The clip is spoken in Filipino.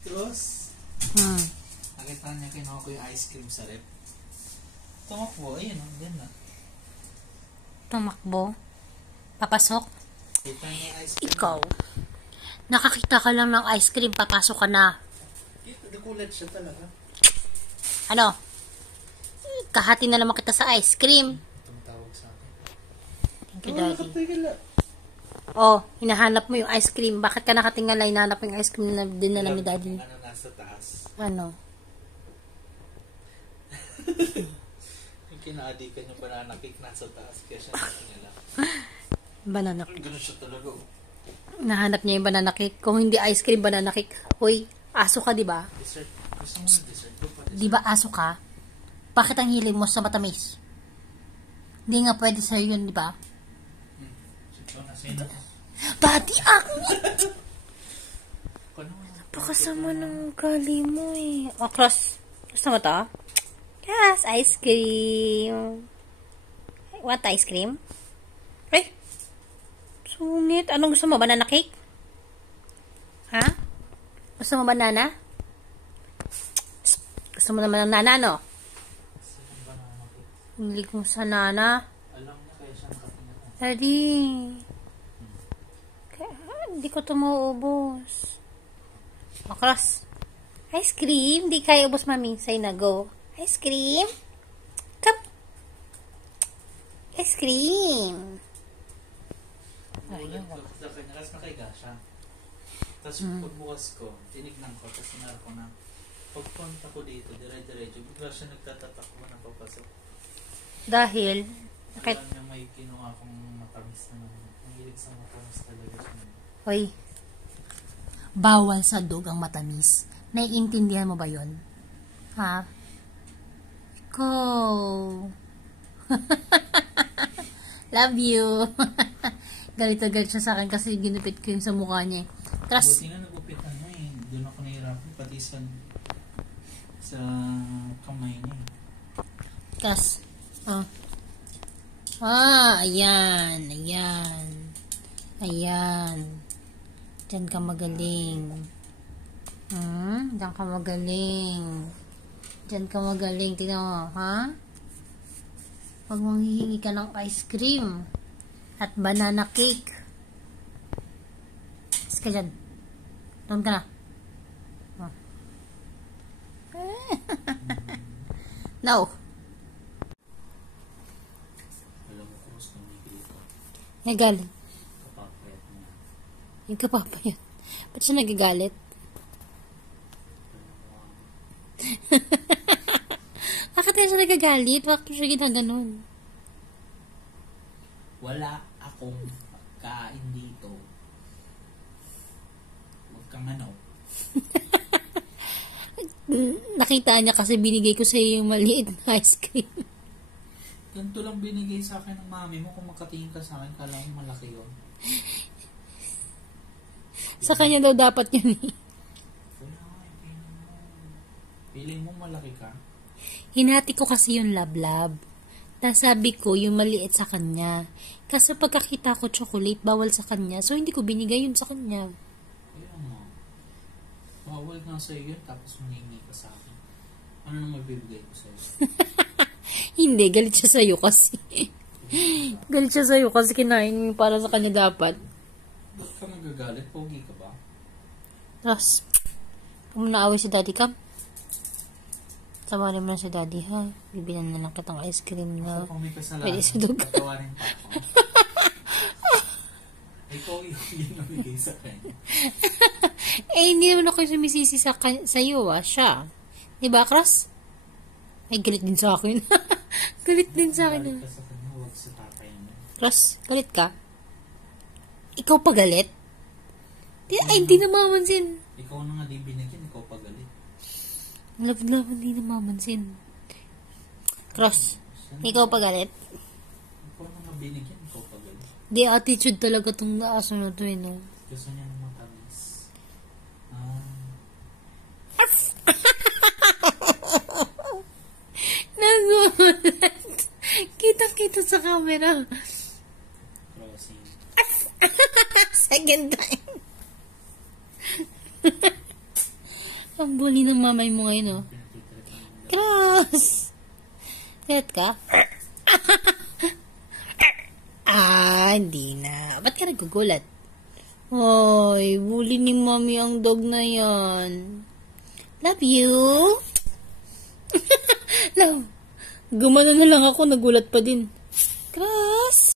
Terus, nakita niya kinuha ko yung ice cream sa rep. Tumakbo, ayun o, yan na. Tumakbo? Papasok? Kita niya yung ice cream. Ikaw, nakakita ka lang ng ice cream, papasok ka na. Nakulat siya talaga. Ano? Kahati na naman kita sa ice cream. Tumatawag sa akin. Thank you, Daddy. Oh, hinahanap mo yung ice cream. Bakit ka nakatingala? Hinahanap mo yung ice cream na dinala ni Daddy. Ano nasa taas? Ano? Yung kinaadikan yung banana cake nasa taas. Kaya siya nakatingala. Banana cake. Ganun siya talaga. Nahanap niya yung banana cake. Kung hindi ice cream, banana cake. Uy, aso ka, di ba? Dessert. Gusto mo na dessert? Di ba aso ka? Bakit ang hiling mo sa matamis? Hindi nga pwede sa'yo yun, di ba? Daddy, napakasama ng gali mo eh. O, Cross. Gusto mo to? Yes, ice cream. What ice cream? Eh? Sungit. Anong gusto mo? Banana cake? Ha? Gusto mo banana? Gusto mo naman ng nana, no? Hindi ko sa nana. Alam niya kaya siya nakatingala. Daddy. Hindi ko ito mauubos. O, Cross. Ice cream. Di kaya ubos, mami. Say na, go. Ice cream. Come. Ice cream. Ayun. Tapos nakahiga siya. Tapos pagbukas ko, tinignan ko, tapos sinara ko na pagpunta ko dito, dire-diretso, bigla siya nagtatatakbo na papasok. Dahil, Alam niya may kinuha akong matamis na naman. Mahilig sa matamis talaga siya. Hoy, bawal sa dog ang matamis. Naiintindihan mo ba yon? Ha? Ikaw. Love you. Galit na galit siya sa akin kasi ginupit ko yung sa mukha niya. Trust. Buti nga nagupitan na eh. Doon ako nahirapan pati sa kamay niya eh. Trust. Ayan. Ayan. Ayan. Diyan ka magaling. Diyan ka magaling. Diyan ka magaling. Tignan mo, ha? Pag manghihingi ka ng ice cream at banana cake. Sige ka dyan. Doon ka na. No. Alam mo, Cruz, tumigil ko. Nagalit. Kapapayat niya. Yung kapapayat. Ba't siya nagagalit? Bakit tayo siya nagagalit? Bakit siya ginaganon? Wala akong pagkain dito. Huwag kang ano. Nakita niya kasi binigay ko sa iyo yung maliit na ice cream. Ganito lang binigay sa akin ng mami mo. Kung makatingin ka sa akin, kala mo malaki yun. Sa kanya daw dapat yun eh. Wala, feeling mo malaki ka? Hinati ko kasi yung lablab. Tapos sabi ko, yung maliit sa kanya. Kasi pagkakita ko chocolate, bawal sa kanya. So, hindi ko binigay yun sa kanya. Ayun mo. Bawal nga sa'yo yun, tapos maningi ka sa akin. Ano nang mabibigay ko sa'yo? Hindi, galit siya sa'yo kasi. Galit siya sa'yo kasi kinain para sa kanya dapat. Ba't ka magagalit? Pogi ka ba? Tapos, kung naaway si Daddy ka, samarin mo na si Daddy, ha? Bibilan na lang kitang ice cream na. Kung may kasalanan, Pwede si Dog. patawarin pa ako. Ikaw yung namigay sa kanya. Hindi naman ako sumisisi sa'yo, siya. Diba, Cross? Ay, galit din sa akin. Galit din sa akin. Galit ka sa kanya, huwag sa tatay mo. Cross, galit ka? Ikaw pa galit? Ay, hindi na mamansin. Ikaw na nga di binigyan, ikaw pa galit. Love, hindi na mamansin. Cross, ikaw pa galit? Ikaw na nga binigyan, ikaw pa galit. Di attitude talaga tong naaso na to, no? Gusto niya ng matamis. Nagulat. Kita-kita sa camera. Crossing. Second time. Ang bully ng mamay mo ngayon, oh. Cross! Let ka? Hindi na. Ba't ka nagugulat? Ay, bully ni mami ang dog na yan. Love you. Love. Gumano na lang ako, nagulat pa din.